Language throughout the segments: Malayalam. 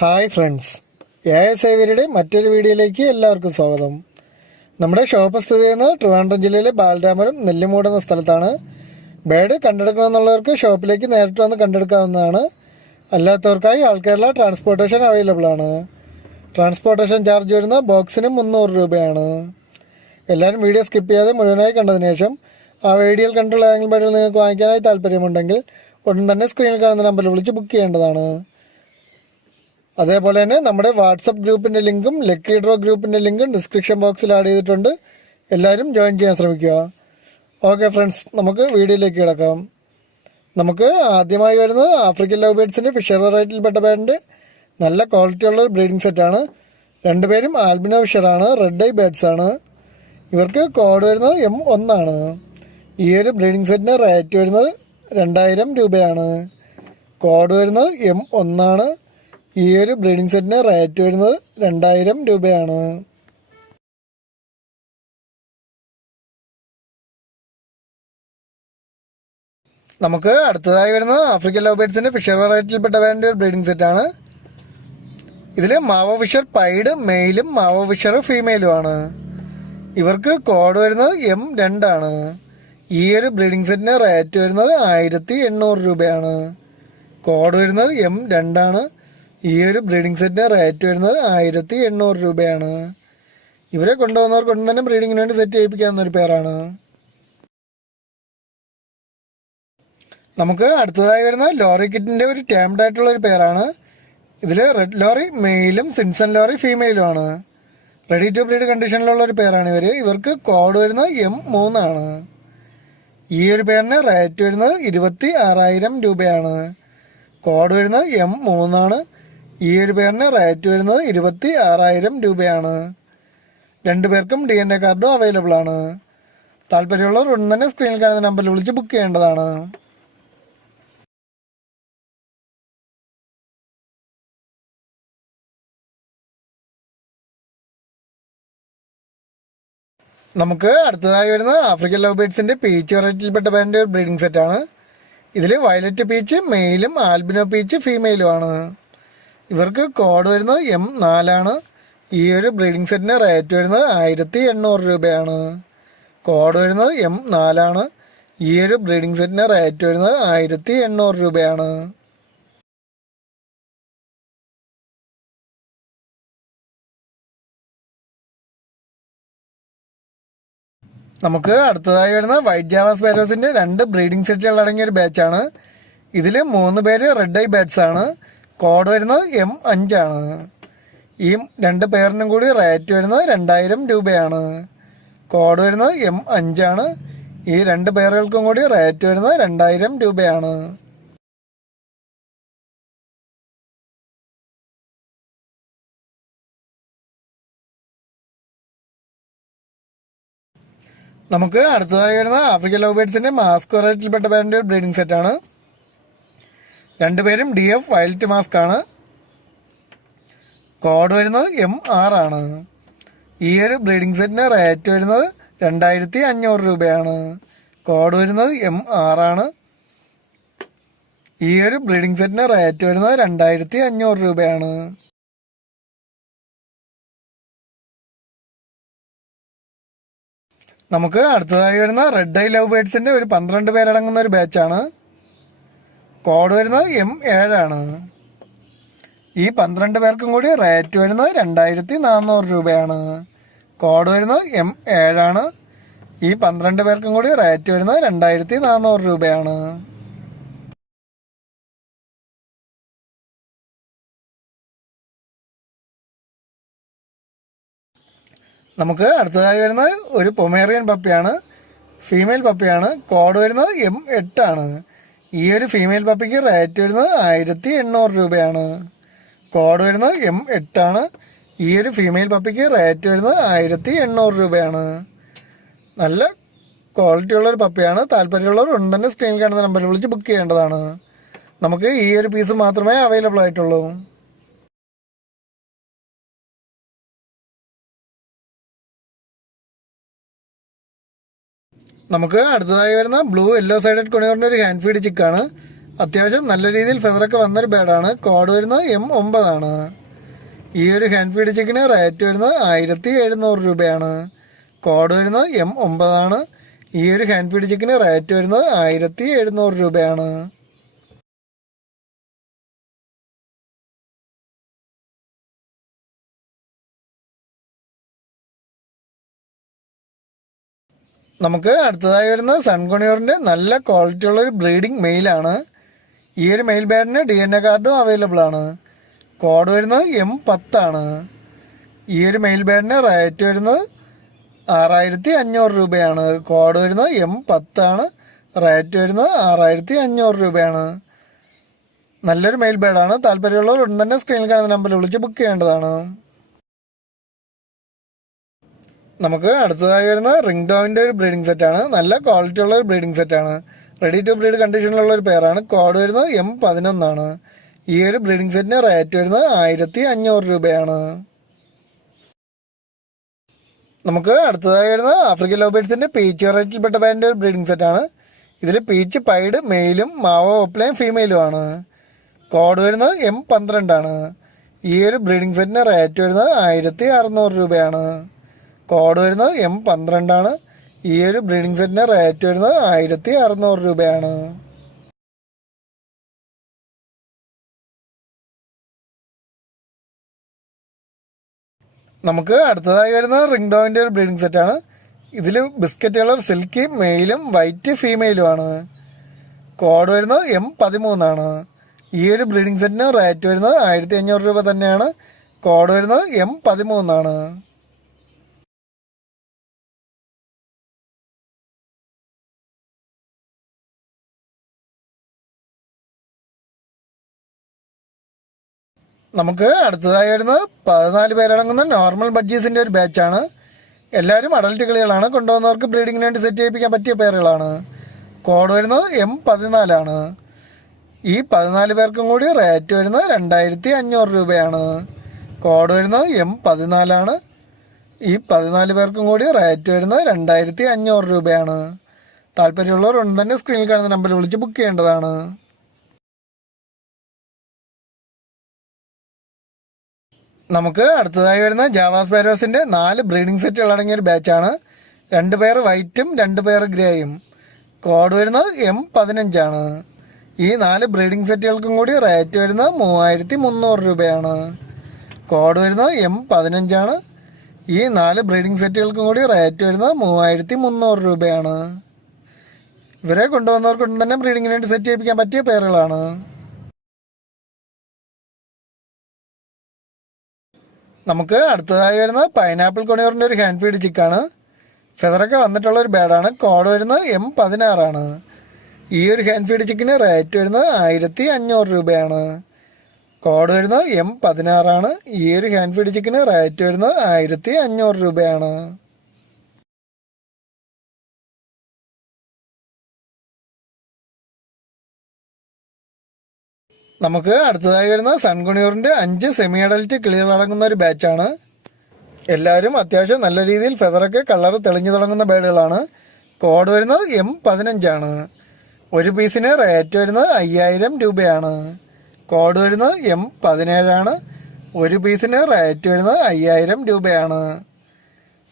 ഹായ് ഫ്രണ്ട്സ്, ASIVരുടെ മറ്റൊരു വീഡിയോയിലേക്ക് എല്ലാവർക്കും സ്വാഗതം. നമ്മുടെ ഷോപ്പ് സ്ഥിതി ചെയ്യുന്നത് ട്രിവാൻഡ്രം ജില്ലയിലെ ബാലരാമപുരം നെല്ലിമൂട് എന്ന സ്ഥലത്താണ്. ബേഡ് കണ്ടെടുക്കണമെന്നുള്ളവർക്ക് ഷോപ്പിലേക്ക് നേരിട്ട് വന്ന് കണ്ടെടുക്കാവുന്നതാണ്. അല്ലാത്തവർക്കായി ആൾ കേരള ട്രാൻസ്പോർട്ടേഷൻ അവൈലബിൾ ആണ്. ട്രാൻസ്പോർട്ടേഷൻ ചാർജ് വരുന്ന ബോക്സിന് 300 രൂപയാണ്. എല്ലാവരും വീഡിയോ സ്കിപ്പ് ചെയ്യാതെ മുഴുവനായി കണ്ടതിന് ശേഷം ആ വീഡിയോയിൽ കണ്ടുള്ള ഏതെങ്കിലും ബേഡുകൾ നിങ്ങൾക്ക് വാങ്ങിക്കാനായി താല്പര്യമുണ്ടെങ്കിൽ ഉടൻ തന്നെ സ്ക്രീനിൽ കാണുന്ന നമ്പറിൽ വിളിച്ച് ബുക്ക് ചെയ്യേണ്ടതാണ്. അതേപോലെ തന്നെ നമ്മുടെ വാട്സപ്പ് ഗ്രൂപ്പിൻ്റെ ലിങ്കും ലക്കി ഡ്രോ ഗ്രൂപ്പിൻ്റെ ലിങ്കും ഡിസ്ക്രിപ്ഷൻ ബോക്സിൽ ആഡ് ചെയ്തിട്ടുണ്ട്. എല്ലാവരും ജോയിൻ ചെയ്യാൻ ശ്രമിക്കുക. ഓക്കെ ഫ്രണ്ട്സ്, നമുക്ക് വീഡിയോയിലേക്ക് കിടക്കാം. നമുക്ക് ആദ്യമായി വരുന്നത് ആഫ്രിക്കൻ ലവ് ബേഡ്സിൻ്റെ ഫിഷർ വെറൈറ്റിയിൽപ്പെട്ട ബേഡിൻ്റെ നല്ല ക്വാളിറ്റിയുള്ള ബ്രീഡിംഗ് സെറ്റാണ്. രണ്ടുപേരും ആൽബിനോ ഫിഷറാണ്, റെഡ് ഐ ബേഡ്സ് ആണ്. ഇവർക്ക് കോഡ് വരുന്നത് M1 ആണ്. ഈ ഒരു ബ്രീഡിംഗ് സെറ്റിന് റേറ്റ് വരുന്നത് 2000 രൂപയാണ്. കോഡ് വരുന്നത് M1 ആണ്. ഈ ഒരു ബ്രീഡിംഗ് സെറ്റിന് റേറ്റ് വരുന്നത് 2000 രൂപയാണ്. നമുക്ക് അടുത്തതായി വരുന്നത് ആഫ്രിക്കൻ ലവ് ബേഡ്സിന്റെ ഫിഷർ വെറൈറ്റിയിൽപ്പെട്ട വേണ്ട ഒരു ബ്രീഡിംഗ് സെറ്റാണ്. ഇതിൽ മാവോ ഫിഷർ പൈഡ് മെയിലും മാവോ ഫിഷർ ഫീമെയിലും ആണ്. ഇവർക്ക് കോഡ് വരുന്നത് M2 ആണ്. ഈ ഒരു ബ്രീഡിംഗ് സെറ്റിന് റേറ്റ് വരുന്നത് 1800 രൂപയാണ്. കോഡ് വരുന്നത് M2 ആണ്. ഈ ഒരു ബ്രീഡിംഗ് സെറ്റിന് റേറ്റ് വരുന്നത് 1800 രൂപയാണ്. ഇവരെ കൊണ്ടുവന്നവർ കൊണ്ട് തന്നെ ബ്രീഡിങ്ങിന് വേണ്ടി സെറ്റ് ചെയ്യിപ്പിക്കാവുന്ന ഒരു പേരാണ്. നമുക്ക് അടുത്തതായി വരുന്ന ലോറി കിറ്റിന്റെ ഒരു ടേംഡ് ആയിട്ടുള്ള ഒരു പേരാണ്. ഇതിൽ റെഡ് ലോറി മെയിലും സിൻസൺ ലോറി ഫീമെയിലും ആണ്. റെഡി ടു ബ്രീഡ് കണ്ടീഷനിലുള്ള ഒരു പേരാണ് ഇവർക്ക് കോഡ് വരുന്നത് M3 ആണ്. ഈ ഒരു പേരിന് റേറ്റ് വരുന്നത് 26,000 രൂപയാണ്. കോഡ് വരുന്നത് M3 ആണ്. ഈ ഒരു പേരിന് റേറ്റ് വരുന്നത് 26,000 രൂപയാണ്. രണ്ടുപേർക്കും DNA കാർഡും അവൈലബിൾ ആണ്. താല്പര്യമുള്ളവർ ഉടൻ തന്നെ സ്ക്രീനിൽ കാണുന്ന നമ്പറിൽ വിളിച്ച് ബുക്ക് ചെയ്യേണ്ടതാണ്. നമുക്ക് അടുത്തതായി വരുന്നത് ആഫ്രിക്കൻ ലവ് ബേഡ്സിന്റെ പീച്ച് വെറൈറ്റിയിൽപ്പെട്ട ബാൻഡ് ബ്രീഡിംഗ് സെറ്റാണ്. ഇതിൽ വയലറ്റ് പീച്ച് മെയിലും ആൽബിനോ പീച്ച് ഫീമെയിലും ആണ്. ഇവർക്ക് കോഡ് വരുന്നത് M4 ആണ്. ഈ ഒരു ബ്രീഡിംഗ് സെറ്റിന് റേറ്റ് വരുന്നത് 1800 രൂപയാണ്. കോഡ് വരുന്നത് M4 ആണ്. ഈ ഒരു ബ്രീഡിംഗ് സെറ്റിന് റേറ്റ് വരുന്നത് 1800 രൂപയാണ്. നമുക്ക് അടുത്തതായി വരുന്ന വൈറ്റ് ജാവ സ്പാരോസിന്റെ 2 ബ്രീഡിംഗ് സെറ്റുകൾ അടങ്ങിയ ഒരു ബാച്ചാണ്. ഇതിൽ 3 പേര് റെഡ് ഐ ബാറ്റ്സ് ആണ്. കോഡ് വരുന്നത് M5 ആണ്. ഈ 2 പേരിനും കൂടി റേറ്റ് വരുന്നത് 2000 രൂപയാണ്. കോഡ് വരുന്നത് M5 ആണ്. ഈ 2 പേരുകൾക്കും കൂടി റേറ്റ് വരുന്നത് 2000 രൂപയാണ്. നമുക്ക് അടുത്തതായി വരുന്ന ആഫ്രിക്കൻ ലവ് ബേഡ്സിന്റെ മാസ്ക് വെറൈറ്റിയിൽപ്പെട്ട ബാൻഡ് ബ്രീഡിംഗ് സെറ്റാണ്. രണ്ടുപേരും DF വയലറ്റ് മാസ്ക് ആണ്. കോഡ് വരുന്നത് M6 ആണ്. ഈ ഒരു ബ്രീഡിംഗ് സെറ്റിന് റേറ്റ് വരുന്നത് 2500 രൂപയാണ്. കോഡ് വരുന്നത് M6 ആണ്. ഈ ഒരു ബ്രീഡിംഗ് സെറ്റിന് റേറ്റ് വരുന്നത് 2500 രൂപയാണ്. നമുക്ക് അടുത്തതായി വരുന്ന റെഡ് ഐ ലവ് ബേഡ്സിന്റെ ഒരു 12 പേരടങ്ങുന്ന ഒരു ബാച്ചാണ്. കോഡ് വരുന്നത് M7 ആണ്. ഈ 12 പേർക്കും കൂടി റേറ്റ് വരുന്നത് 2400 രൂപയാണ്. കോഡ് വരുന്നത് M7 ആണ്. ഈ 12 പേർക്കും കൂടി റേറ്റ് വരുന്നത് 2400 രൂപയാണ്. നമുക്ക് അടുത്തതായി വരുന്നത് ഒരു പൊമേറിയൻ പപ്പിയാണ്. ഫീമെയിൽ പപ്പിയാണ്. കോഡ് വരുന്നത് M8 ആണ്. ഈ ഒരു ഫീമെയിൽ പപ്പിക്ക് റേറ്റ് വരുന്നത് 1800 രൂപയാണ്. കോഡ് വരുന്നത് M8 ആണ്. ഈ ഒരു ഫീമെയിൽ പപ്പിക്ക് റേറ്റ് വരുന്നത് 1800 രൂപയാണ്. നല്ല ക്വാളിറ്റി ഉള്ളൊരു പപ്പിയാണ്. താല്പര്യമുള്ളവർ ഉടൻ തന്നെ സ്ക്രീനിൽ കാണുന്ന നമ്പറിൽ വിളിച്ച് ബുക്ക് ചെയ്യേണ്ടതാണ്. നമുക്ക് ഈ ഒരു പീസ് മാത്രമേ അവൈലബിൾ ആയിട്ടുള്ളൂ. നമുക്ക് അടുത്തതായി വരുന്ന ബ്ലൂ യെല്ലോ സൈഡഡ് കൊണിയോറിൻ്റെ ഒരു ഹാൻഡ് ഫീഡ് ചിക്കാണ്. അത്യാവശ്യം നല്ല രീതിയിൽ ഫെദറൊക്കെ വന്നൊരു ബേഡാണ്. കോഡ് വരുന്നത് M9 ആണ്. ഈ ഒരു ഹാൻഡ് ഫീഡ് ചിക്കന് റേറ്റ് വരുന്നത് 1700 രൂപയാണ്. കോഡ് വരുന്നത് M9 ആണ്. ഈ ഒരു ഹാൻഡ് ഫീഡ് ചിക്കന് റേറ്റ് വരുന്നത് 1700 രൂപയാണ്. നമുക്ക് അടുത്തതായി വരുന്നത് സൺകുണിയോറിൻ്റെ നല്ല ക്വാളിറ്റി ഉള്ളൊരു ബ്രീഡിംഗ് മെയിലാണ്. ഈ ഒരു മെയിൽ ബാഡിന് DNA കാർഡും അവൈലബിൾ ആണ്. കോഡ് വരുന്നത് M10 ആണ്. ഈ ഒരു മെയിൽ ബാഡിന് റേറ്റ് വരുന്നത് 6500 രൂപയാണ്. കോഡ് വരുന്നത് M10 ആണ്. റേറ്റ് വരുന്നത് 6500 രൂപയാണ്. നല്ലൊരു മെയിൽ ബാഡാണ്. താല്പര്യമുള്ളവർ ഉടൻ തന്നെ സ്ക്രീനിൽ കാണുന്ന നമ്പറിൽ വിളിച്ച് ബുക്ക് ചെയ്യേണ്ടതാണ്. നമുക്ക് അടുത്തതായി വരുന്ന റിംഗ് ഡോവിൻ്റെ ഒരു ബ്രീഡിംഗ് സെറ്റാണ്. നല്ല ക്വാളിറ്റി ഉള്ള ഒരു ബ്രീഡിംഗ് സെറ്റാണ്. റെഡി ടു ബ്രീഡ് കണ്ടീഷനിലുള്ള ഒരു പെയറാണ്. കോഡ് വരുന്നത് M11 ആണ്. ഈ ഒരു ബ്രീഡിംഗ് സെറ്റിന് റേറ്റ് വരുന്നത് 1500 രൂപയാണ്. നമുക്ക് അടുത്തതായി വരുന്ന ആഫ്രിക്കൻ ലവ് പീച്ച് വെറൈറ്റിയിൽപ്പെട്ട ബാൻഡിൻ്റെ ഒരു ബ്രീഡിംഗ് സെറ്റാണ്. ഇതിൽ പീച്ച് പൈഡ് മെയിലും മാവോ ഓപ്ലയും ഫീമെയിലും ആണ്. കോഡ് വരുന്നത് M12 ആണ്. ഈ ഒരു ബ്രീഡിംഗ് സെറ്റിന് റേറ്റ് വരുന്നത് 1600 രൂപയാണ്. കോഡ് വരുന്നത് M12 ആണ്. ഈ ഒരു ബ്രീഡിംഗ് സെറ്റിന് റേറ്റ് വരുന്നത് 1600 രൂപയാണ്. നമുക്ക് അടുത്തതായി വരുന്നത് റിംഗ് ഡോവിൻ്റെ ഒരു ബ്രീഡിംഗ് സെറ്റാണ്. ഇതിൽ ബിസ്ക്കറ്റ് കളർ സിൽക്കി മെയിലും വൈറ്റ് ഫീമെയിലുമാണ്. കോഡ് വരുന്നത് M13 ആണ്. ഈ ഒരു ബ്രീഡിംഗ് സെറ്റിന് റേറ്റ് വരുന്നത് 1500 രൂപ തന്നെയാണ്. കോഡ് വരുന്നത് M13 ആണ്. നമുക്ക് അടുത്തതായി വരുന്നത് 14 പേരടങ്ങുന്ന നോർമൽ ബഡ്ജീസിൻ്റെ ഒരു ബാച്ചാണ്. എല്ലാവരും അഡൽട്ട് കളികളാണ്. കൊണ്ടുവന്നവർക്ക് ബ്രീഡിങ്ങിന് വേണ്ടി സെറ്റ് ചെയ്യിപ്പിക്കാൻ പറ്റിയ പേരുകളാണ്. കോഡ് വരുന്നത് M14 ആണ്. ഈ 14 പേർക്കും കൂടി റേറ്റ് വരുന്നത് 2500 രൂപയാണ്. കോഡ് വരുന്നത് M14 ആണ്. ഈ 14 പേർക്കും കൂടി റേറ്റ് വരുന്നത് 2500 രൂപയാണ്. താല്പര്യമുള്ളവർ ഉടൻ തന്നെ സ്ക്രീനിൽ കാണുന്ന നമ്പറിൽ വിളിച്ച് ബുക്ക് ചെയ്യേണ്ടതാണ്. നമുക്ക് അടുത്തതായി വരുന്ന ജാവാസ് പാരോസിൻ്റെ 4 ബ്രീഡിംഗ് സെറ്റുകൾ അടങ്ങിയ ഒരു ബാച്ചാണ്. 2 പേർ വൈറ്റും 2 പേർ ഗ്രേയും. കോഡ് വരുന്നത് M15 ആണ്. ഈ 4 ബ്രീഡിംഗ് സെറ്റുകൾക്കും കൂടി റേറ്റ് വരുന്നത് 3300 രൂപയാണ്. കോഡ് വരുന്നത് M15 ആണ്. ഈ 4 ബ്രീഡിംഗ് സെറ്റുകൾക്കും കൂടി റേറ്റ് വരുന്നത് 3300 രൂപയാണ്. ഇവരെ കൊണ്ടുവന്നവർക്കൊന്നും തന്നെ ബ്രീഡിങ്ങിന് വേണ്ടി സെറ്റ് ചെയ്യിപ്പിക്കാൻ പറ്റിയ പേരുകളാണ്. നമുക്ക് അടുത്തതായി വരുന്നത് പൈനാപ്പിൾ കൊണിയോറിൻ്റെ ഒരു ഹാൻഡ് ഫീഡ് ചിക്കാണ്. ഫെദറൊക്കെ വന്നിട്ടുള്ള ഒരു ബാഡാണ്. കോഡ് വരുന്നത് M16 ആണ്. ഈ ഒരു ഹാൻഡ് ഫീഡ് ചിക്കിന് റേറ്റ് വരുന്നത് 1500 രൂപയാണ്. കോഡ് വരുന്നത് M16 ആണ്. ഈ ഒരു ഹാൻഡ് ഫീഡ് ചിക്കിന് റേറ്റ് വരുന്നത് 1500 രൂപയാണ്. നമുക്ക് അടുത്തതായി വരുന്ന സൺകുണിയൂറിൻ്റെ 5 സെമി അഡൽറ്റ് കിളികൾ അടങ്ങുന്ന ഒരു ബാച്ചാണ്. എല്ലാവരും അത്യാവശ്യം നല്ല രീതിയിൽ ഫെദറൊക്കെ കളർ തെളിഞ്ഞു തുടങ്ങുന്ന ബേഡുകളാണ്. കോഡ് വരുന്നത് M15 ആണ്. ഒരു പീസിന് റേറ്റ് വരുന്നത് 5000 രൂപയാണ്. കോഡ് വരുന്നത് M17 ആണ്. ഒരു പീസിന് റേറ്റ് വരുന്നത് 5000 രൂപയാണ്.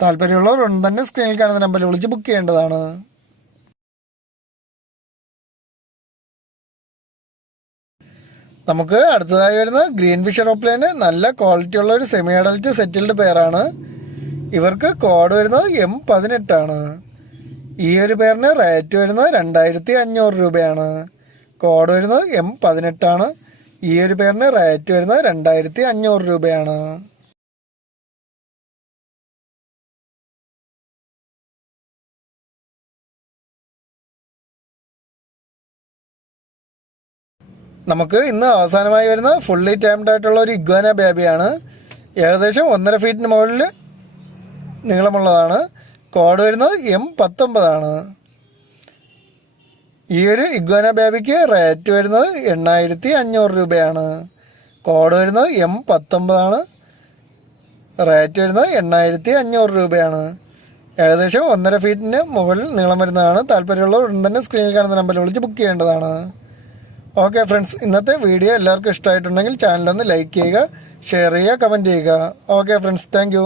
താല്പര്യമുള്ളവർ ഉടൻ തന്നെ സ്ക്രീനിൽ കാണുന്ന നമ്പറിൽ വിളിച്ച് ബുക്ക് ചെയ്യേണ്ടതാണ്. നമുക്ക് അടുത്തതായി വരുന്ന ഗ്രീൻ ഫിഷർ ഓപ്ലൈന് നല്ല ക്വാളിറ്റി ഉള്ള ഒരു സെമി അഡൽറ്റ് സെറ്റിൽഡ് പെയറാണ്. ഇവർക്ക് കോഡ് വരുന്നത് M18 ആണ്. ഈ ഒരു പെയറിന് റേറ്റ് വരുന്നത് 2500 രൂപയാണ്. കോഡ് വരുന്നത് M18 ആണ്. ഈ ഒരു പെയറിന് റേറ്റ് വരുന്നത് 2500 രൂപയാണ്. നമുക്ക് ഇന്ന് അവസാനമായി വരുന്ന ഫുള്ളി ടൈംഡ് ആയിട്ടുള്ള ഒരു ഇഗ്വാന ബേബിയാണ്. ഏകദേശം 1.5 ഫീറ്റിന് മുകളിൽ നീളമുള്ളതാണ്. കോഡ് വരുന്നത് M19 ആണ്. ഈ ഒരു ഇഗ്വാന ബേബിക്ക് റേറ്റ് വരുന്നത് 8500 രൂപയാണ്. കോഡ് വരുന്നത് M19 ആണ്. റേറ്റ് വരുന്നത് 8500 രൂപയാണ്. ഏകദേശം 1.5 ഫീറ്റിന് മുകളിൽ നീളം വരുന്നതാണ്. താല്പര്യമുള്ളവർ ഉടൻ തന്നെ സ്ക്രീനിൽ കാണുന്ന നമ്പറിൽ വിളിച്ച് ബുക്ക് ചെയ്യേണ്ടതാണ്. ഓക്കെ ഫ്രണ്ട്സ്, ഇന്നത്തെ വീഡിയോ എല്ലാവർക്കും ഇഷ്ടമായിട്ടുണ്ടെങ്കിൽ ചാനലൊന്ന് ലൈക്ക് ചെയ്യുക, ഷെയർ ചെയ്യുക, കമൻറ്റ് ചെയ്യുക. Okay friends, thank